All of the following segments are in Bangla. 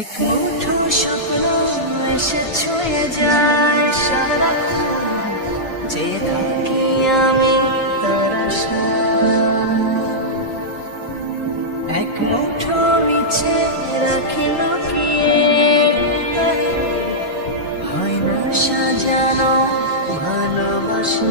এক মুঠো স্বপ্ন এসে ছুঁয়ে যায় সারাক্ষণ, যে থাকি আমি তার আশায়। এক মুঠো ইচ্ছে রাখি লুকিয়ে, হয় না সাজানো ভালোবাসা।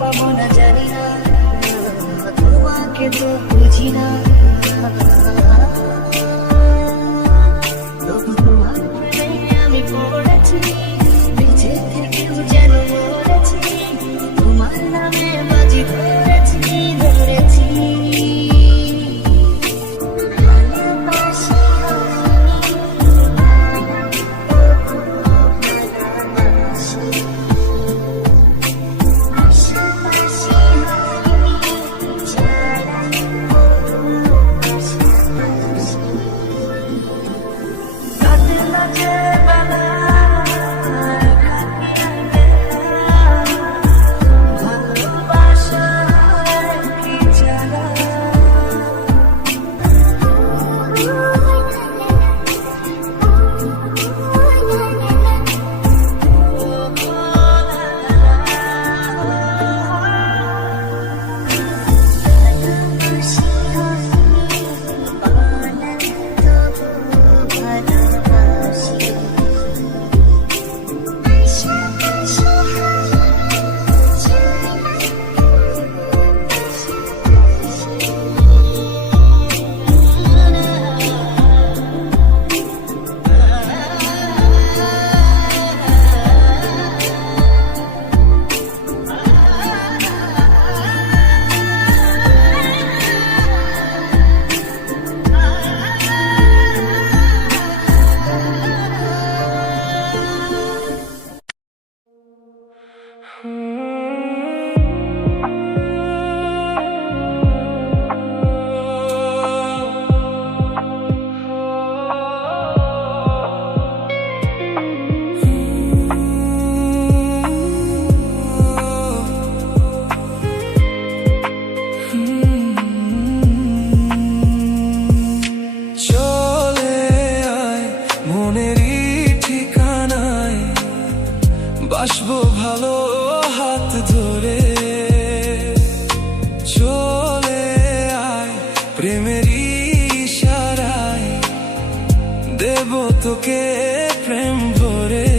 পাবো না জানি না, তোমাকে তো বুঝি না। তবু তোমার প্রেমে আমি পড়েছি, বেঁচে থেকেও যেন মরেছি। তোমার নামে বাজি ধরেছি ধরেছি। বাসবো ভালো হাত ধরে, চলে আয় প্রেমের ইশারায়, দেব তোকে প্রেম ভরে।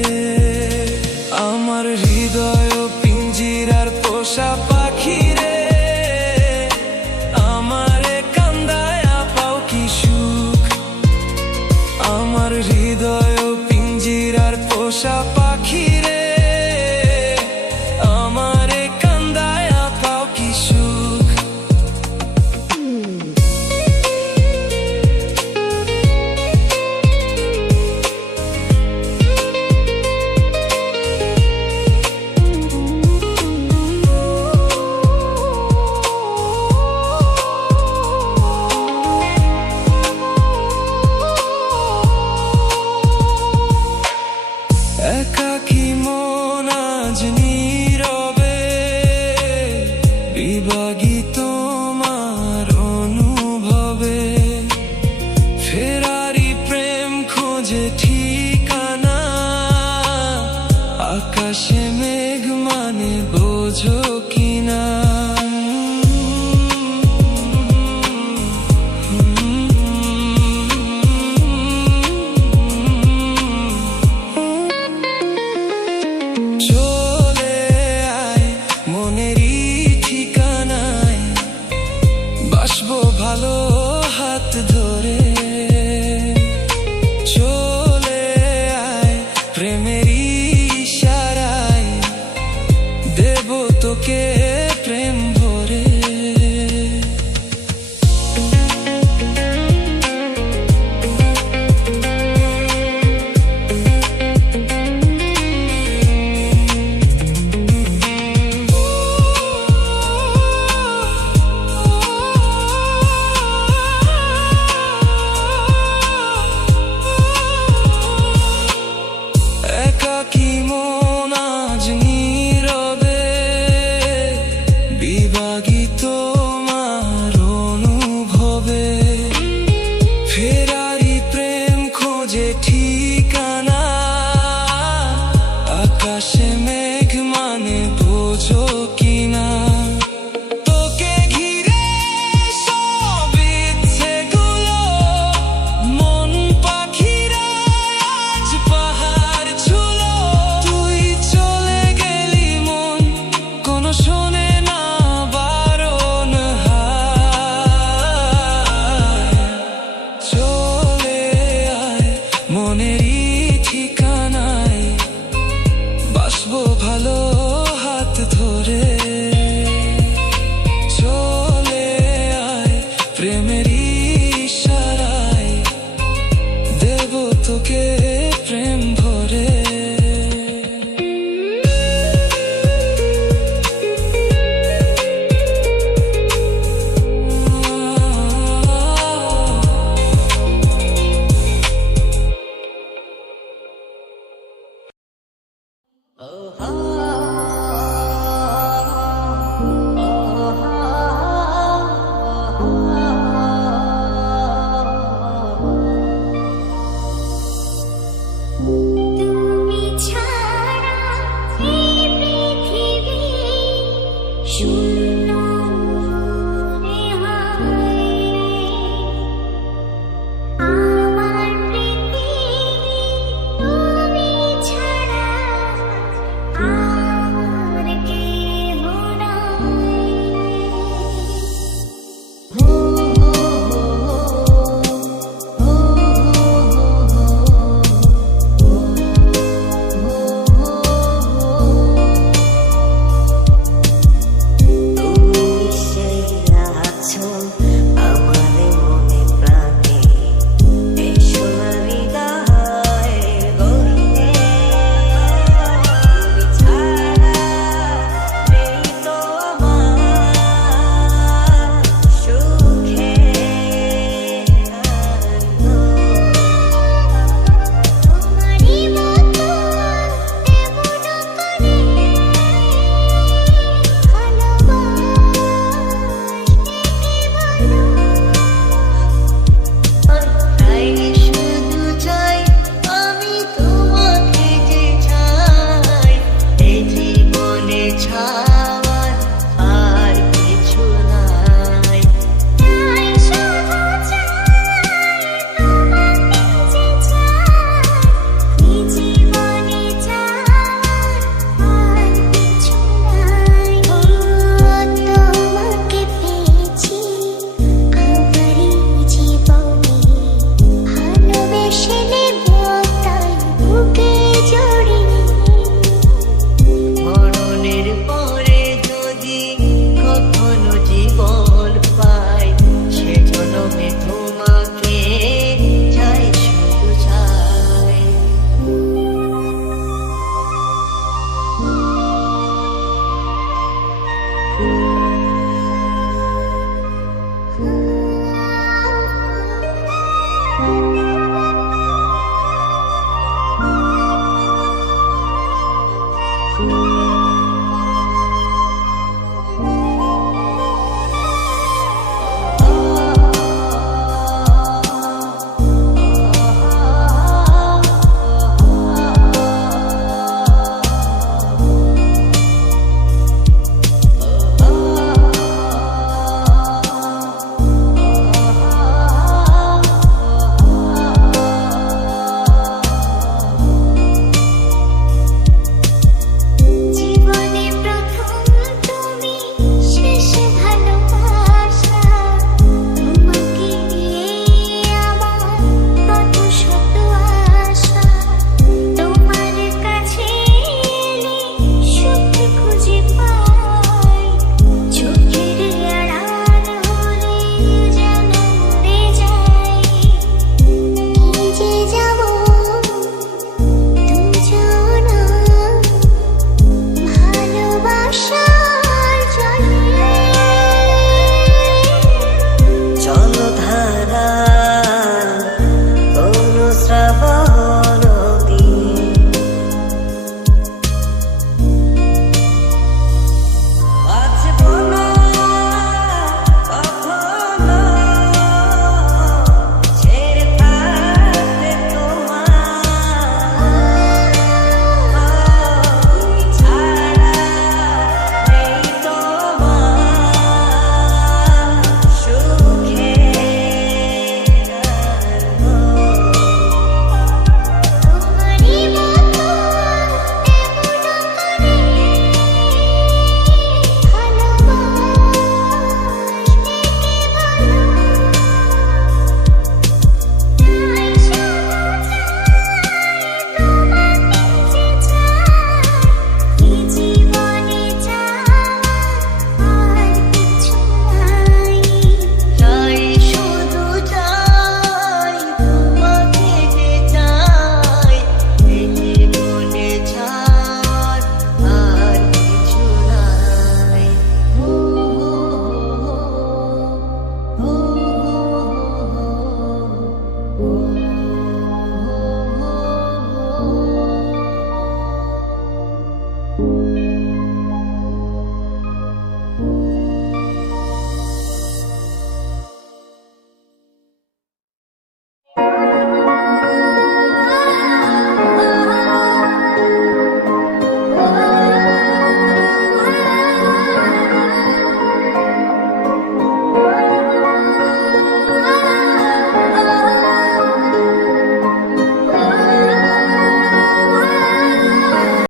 আমার হৃদয় পিঞ্জিরার পোষা পাখি রে, আমারে কান্দায় পাও কি সুখ। আমার হৃদয় পিঞ্জিরার পোষা পাখি রে, আমারে কান্দায় পাও কি সুখ। একাকী মন আজ নীরবে, বিভাগী তোমার অনুভবে। ফেরারি প্রেম খোঁজে ঠিকানা, আকাশে মেঘ মানে বোঝো কিনা। চলে আয় মনেরই ঠিকানায়, বাসবো ভালো হাত ধরে। চলে আয় প্রেমের ইশারায়, দেব তোকে প্রেম ভরে। একাকী মন আজ নীরবে, বিভাগী তোমার অনুভবে। ফেরারি প্রেম খোঁজে ঠিকানা, আকাশে মেঘ মানে বোঝো কিনা। তোকে ঘিরে সব ইচ্ছেগুলো, মন পাখিরা আজ পাহাড় ছুলো। তুই চলে গেলি মন কোনো শোনে না বারণ হায়। চলে আয় মনেরই ঠিকানায়, বাসবো ভালো হাত ধরে। চলে আয় প্রেমের ইশারায়, দেব তোকে প্রেম ভরে। Oh,